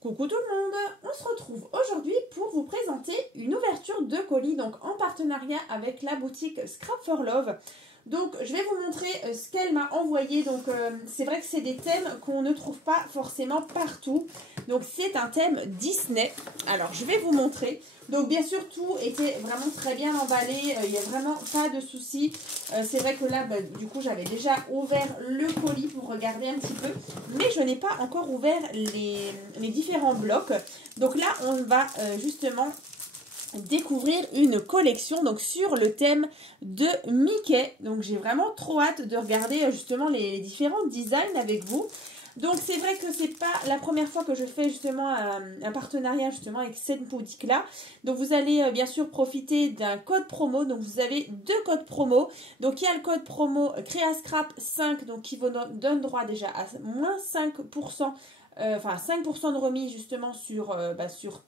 Coucou tout le monde, on se retrouve aujourd'hui pour vous présenter une ouverture de colis donc en partenariat avec la boutique Scrap for Love. Donc je vais vous montrer ce qu'elle m'a envoyé. Donc c'est vrai que c'est des thèmes qu'on ne trouve pas forcément partout. Donc c'est un thème Disney. Alors je vais vous montrer. Donc bien sûr tout était vraiment très bien emballé. Il n'y a vraiment pas de souci. C'est vrai que là du coup j'avais déjà ouvert le colis pour regarder un petit peu. Mais je n'ai pas encore ouvert les différents blocs. Donc là on va justement découvrir une collection donc sur le thème de Mickey. Donc j'ai vraiment trop hâte de regarder justement les différents designs avec vous. Donc c'est vrai que c'est pas la première fois que je fais justement un partenariat justement avec cette boutique là. Donc vous allez bien sûr profiter d'un code promo. Donc vous avez deux codes promo. Donc il y a le code promo Créascrap 5 donc qui vous donne droit déjà à moins 5%. Enfin 5% de remise justement sur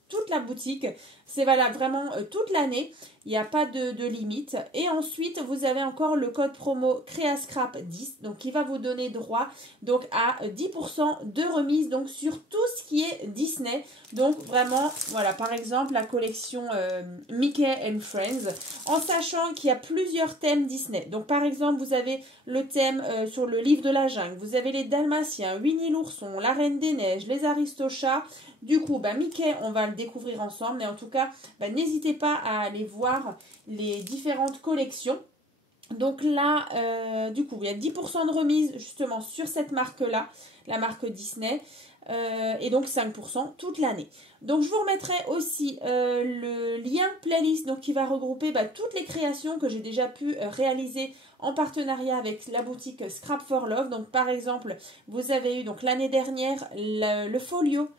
toute la boutique. C'est valable vraiment toute l'année. Il n'y a pas de limite. Et ensuite, vous avez encore le code promo Créascrap 10. Donc, qui va vous donner droit donc, à 10% de remise donc, sur tout ce qui est Disney. Donc, vraiment, voilà, par exemple, la collection Mickey and Friends. En sachant qu'il y a plusieurs thèmes Disney. Donc, par exemple, vous avez le thème sur le livre de la jungle. Vous avez les Dalmatiens, Winnie l'ourson, la Reine des Neiges, les Aristochats. Du coup, Mickey, on va le découvrir ensemble. Mais en tout cas, n'hésitez pas à aller voir les différentes collections. Donc là, du coup, il y a 10% de remise justement sur cette marque-là, la marque Disney. Et donc 5% toute l'année. Donc je vous remettrai aussi le lien playlist donc, qui va regrouper toutes les créations que j'ai déjà pu réaliser en partenariat avec la boutique Scrap for Love. Donc par exemple, vous avez eu donc l'année dernière le folio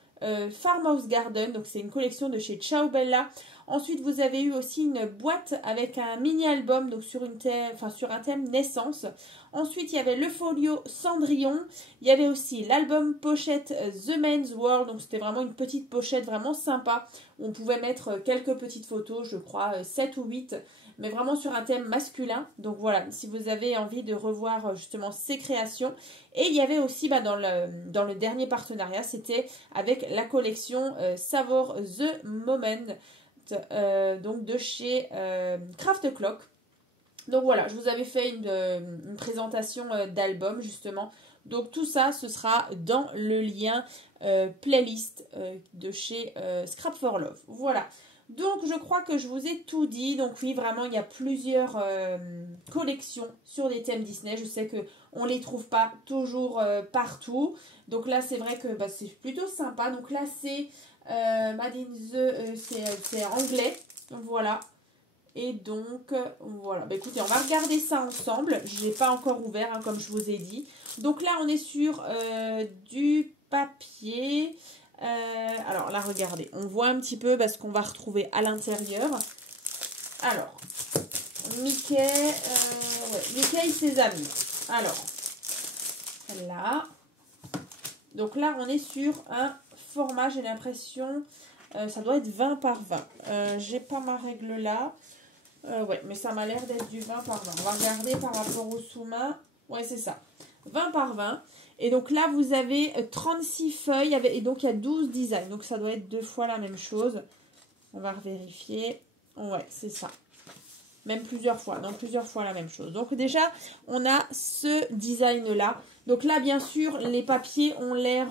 Farmhouse Garden, donc c'est une collection de chez Ciao Bella. Ensuite, vous avez eu aussi une boîte avec un mini-album donc sur un thème naissance. Ensuite, il y avait le folio Cendrillon. Il y avait aussi l'album pochette The Man's World. Donc, c'était vraiment une petite pochette vraiment sympa. On pouvait mettre quelques petites photos, je crois 7 ou 8, mais vraiment sur un thème masculin. Donc, voilà, si vous avez envie de revoir justement ces créations. Et il y avait aussi dans le dernier partenariat, c'était avec la collection Savor the Moment. Donc de chez Craft Clock. Donc voilà, je vous avais fait une présentation d'album justement. Donc tout ça, ce sera dans le lien playlist de chez Scrap for Love. Voilà. Donc je crois que je vous ai tout dit. Donc oui, vraiment, il y a plusieurs collections sur des thèmes Disney. Je sais qu'on ne les trouve pas toujours partout. Donc là, c'est vrai que c'est plutôt sympa. Donc là, c'est Made in the... c'est anglais. Voilà. Et donc, voilà. Écoutez, on va regarder ça ensemble. Je n'ai pas encore ouvert, comme je vous ai dit. Donc là, on est sur du papier. Alors là, regardez. On voit un petit peu ce qu'on va retrouver à l'intérieur. Alors, Mickey, Mickey et ses amis. Alors, là. Donc là, on est sur un format, j'ai l'impression, ça doit être 20 par 20. J'ai pas ma règle là. Ouais, mais ça m'a l'air d'être du 20 par 20. On va regarder par rapport au sous-main. Ouais, c'est ça. 20 par 20. Et donc là, vous avez 36 feuilles. Et donc, il y a 12 designs. Donc, ça doit être deux fois la même chose. On va vérifier. Ouais, c'est ça. Même plusieurs fois. Donc, plusieurs fois la même chose. Donc, déjà, on a ce design-là. Donc là, bien sûr, les papiers ont l'air...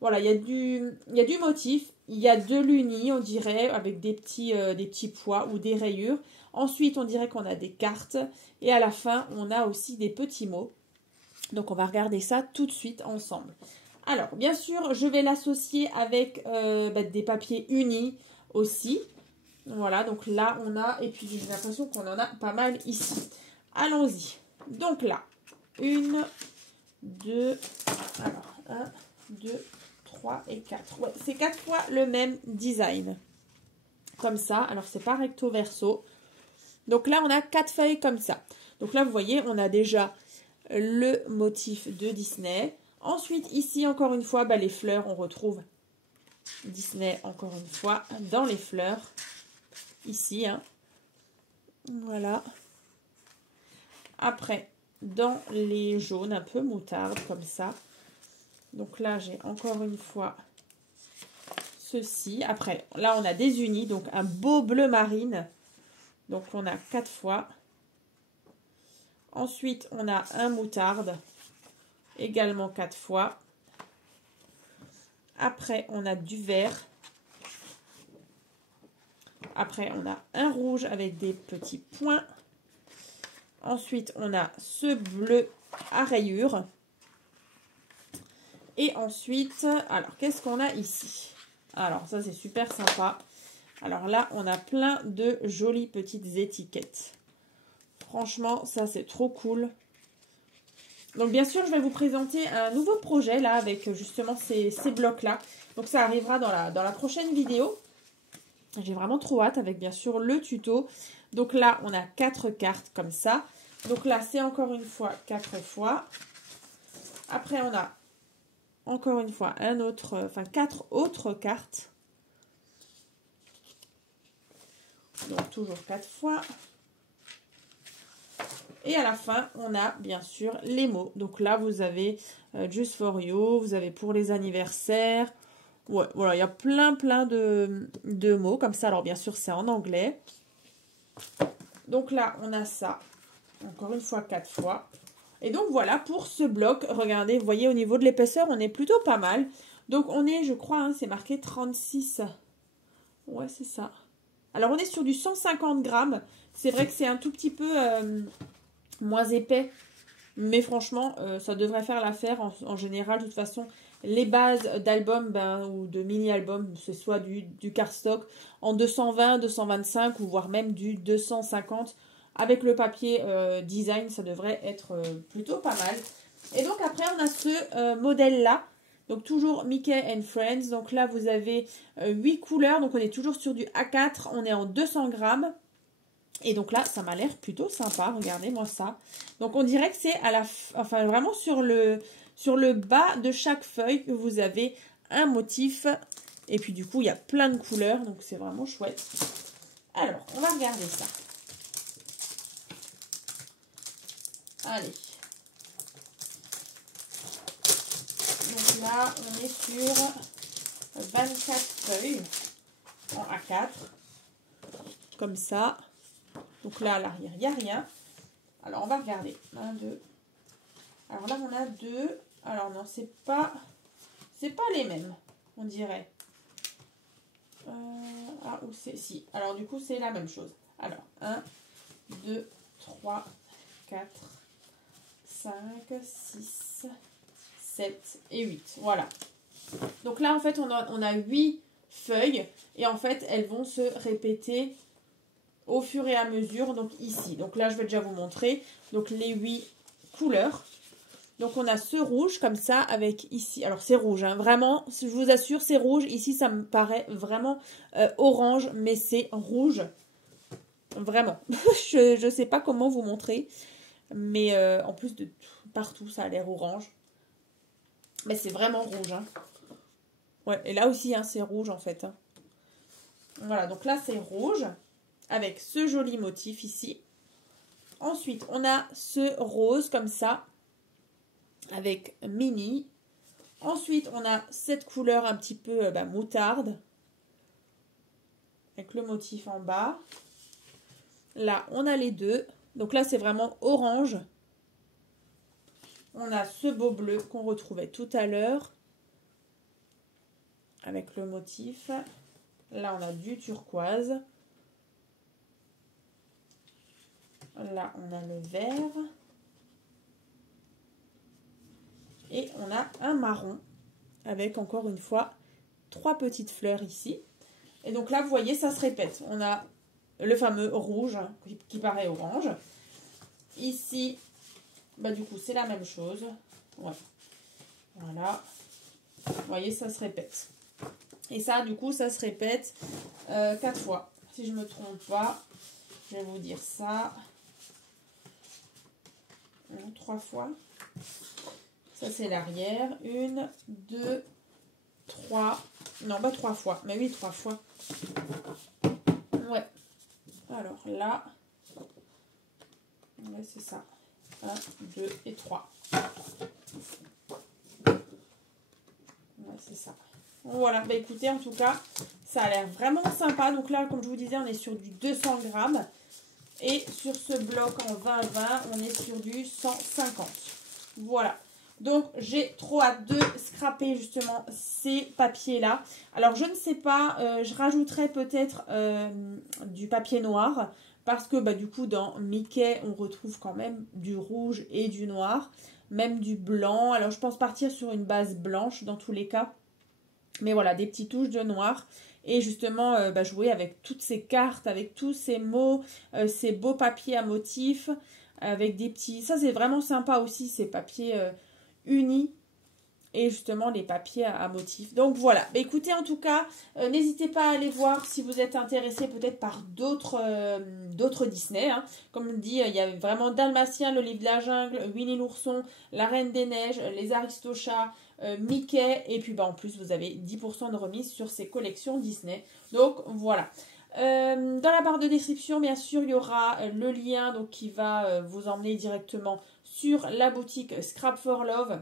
voilà, il y a du motif. Il y a de l'uni, on dirait, avec des petits pois ou des rayures. Ensuite, on dirait qu'on a des cartes. Et à la fin, on a aussi des petits mots. Donc, on va regarder ça tout de suite ensemble. Alors, bien sûr, je vais l'associer avec des papiers unis aussi. Voilà, donc là, on a... Et puis, j'ai l'impression qu'on en a pas mal ici. Allons-y. Donc là, 1, 2... Alors, 1, 2, 3 et 4. Ouais, c'est 4 fois le même design. Comme ça. Alors, c'est pas recto verso. Donc là, on a 4 feuilles comme ça. Donc là, vous voyez, on a déjà le motif de Disney. Ensuite, ici, encore une fois, les fleurs, on retrouve Disney, encore une fois, dans les fleurs. Ici, hein. Voilà. Après, dans les jaunes, un peu moutarde, comme ça. Donc là, j'ai encore une fois ceci. Après, là, on a des unis, donc un beau bleu marine. Donc, on a 4 fois. Ensuite, on a un moutarde, également 4 fois. Après, on a du vert. Après, on a un rouge avec des petits points. Ensuite, on a ce bleu à rayures. Et ensuite, alors, qu'est-ce qu'on a ici? Alors, ça, c'est super sympa. Alors là, on a plein de jolies petites étiquettes. Franchement, ça, c'est trop cool. Donc, bien sûr, je vais vous présenter un nouveau projet, là, avec justement ces blocs-là. Donc, ça arrivera dans la prochaine vidéo. J'ai vraiment trop hâte avec, bien sûr, le tuto. Donc là, on a 4 cartes comme ça. Donc là, c'est encore une fois 4 fois. Après, on a encore une fois 4 autres cartes. Donc toujours 4 fois. Et à la fin, on a bien sûr les mots. Donc là, vous avez Just for You, vous avez pour les anniversaires. Ouais, voilà, il y a plein de mots comme ça. Alors bien sûr, c'est en anglais. Donc là, on a ça. Encore une fois, 4 fois. Et donc voilà pour ce bloc. Regardez, vous voyez au niveau de l'épaisseur, on est plutôt pas mal. Donc on est, je crois, hein, c'est marqué 36. Ouais, c'est ça. Alors on est sur du 150 grammes. C'est vrai que c'est un tout petit peu moins épais. Mais franchement, ça devrait faire l'affaire. En général, de toute façon, les bases d'albums ou de mini-albums, c'est soit du cardstock en 220, 225 ou voire même du 250. Avec le papier design, ça devrait être plutôt pas mal. Et donc après, on a ce modèle-là. Donc toujours Mickey and Friends. Donc là, vous avez 8 couleurs. Donc on est toujours sur du A4. On est en 200 grammes. Et donc là, ça m'a l'air plutôt sympa. Regardez-moi ça. Donc on dirait que c'est vraiment sur le bas de chaque feuille que vous avez un motif. Et puis du coup, il y a plein de couleurs. Donc c'est vraiment chouette. Alors, on va regarder ça. Allez. Donc là, on est sur 24 feuilles en A4. Comme ça. Donc là, à l'arrière, il n'y a rien. Alors, on va regarder. 1, 2. Alors là, on a 2. Alors non, c'est pas les mêmes, on dirait. Ou c'est... Si. Alors du coup, c'est la même chose. Alors, 1, 2, 3, 4, 5, 6, 7 et 8. Voilà. Donc là, en fait, on a 8 feuilles. Et en fait, elles vont se répéter au fur et à mesure. Donc ici. Donc là, je vais déjà vous montrer. Donc les 8 couleurs. Donc on a ce rouge comme ça avec ici. Alors c'est rouge, hein, vraiment. Je vous assure, c'est rouge. Ici, ça me paraît vraiment orange. Mais c'est rouge. Vraiment. Je ne sais pas comment vous montrer. Mais en plus de partout, ça a l'air orange. Mais c'est vraiment rouge. Hein. Ouais, et là aussi, hein, c'est rouge en fait. Hein. Voilà, donc là, c'est rouge. Avec ce joli motif ici. Ensuite, on a ce rose comme ça. Avec mini. Ensuite, on a cette couleur un petit peu moutarde. Avec le motif en bas. Là, on a les deux. Donc là, c'est vraiment orange. On a ce beau bleu qu'on retrouvait tout à l'heure. Avec le motif. Là, on a du turquoise. Là, on a le vert. Et on a un marron. Avec, encore une fois, 3 petites fleurs ici. Et donc là, vous voyez, ça se répète. On a le fameux rouge hein, qui paraît orange. Ici, du coup, c'est la même chose. Ouais. Voilà. Vous voyez, ça se répète. Et ça, du coup, ça se répète 4 fois. Si je ne me trompe pas, je vais vous dire ça. 3 fois. Ça, c'est l'arrière. 1, 2, 3. Non, pas 3 fois. Mais oui, 3 fois. Ouais. Alors là. Ouais, c'est ça. 1, 2 et 3. Ouais, c'est ça. Voilà, bah écoutez, en tout cas, ça a l'air vraiment sympa. Donc là, comme je vous disais, on est sur du 200 grammes. Et sur ce bloc en 20-20, on est sur du 150. Voilà. Donc, j'ai trop hâte de scraper justement ces papiers-là. Alors, je ne sais pas, je rajouterai peut-être du papier noir. Parce que, bah, du coup, dans Mickey, on retrouve quand même du rouge et du noir. Même du blanc. Alors, je pense partir sur une base blanche dans tous les cas. Mais voilà, des petites touches de noir. Et justement, bah, jouer avec toutes ces cartes, avec tous ces mots, ces beaux papiers à motifs, avec des petits... Ça, c'est vraiment sympa aussi, ces papiers unis. Et justement, les papiers à motifs. Donc voilà. Bah, écoutez, en tout cas, n'hésitez pas à aller voir si vous êtes intéressé peut-être par d'autres Disney. Hein. Comme on dit, il y a vraiment Dalmatien, le livre de la jungle, Winnie l'ourson, la Reine des Neiges, les Aristochats, Mickey. Et puis bah, en plus, vous avez 10% de remise sur ces collections Disney. Donc voilà. Dans la barre de description, bien sûr, il y aura le lien donc, qui va vous emmener directement sur la boutique Scrap for Love.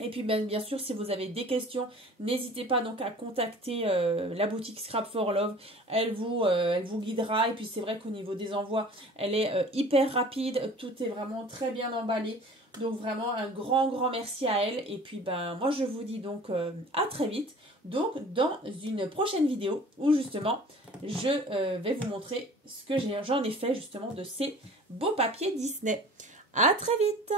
Et puis bien sûr, si vous avez des questions, n'hésitez pas donc à contacter la boutique Scrap for Love. Elle vous guidera. Et puis c'est vrai qu'au niveau des envois, elle est hyper rapide. Tout est vraiment très bien emballé. Donc vraiment un grand merci à elle. Et puis ben moi je vous dis donc à très vite. Donc dans une prochaine vidéo où justement je vais vous montrer ce que j'en ai fait justement de ces beaux papiers Disney. À très vite!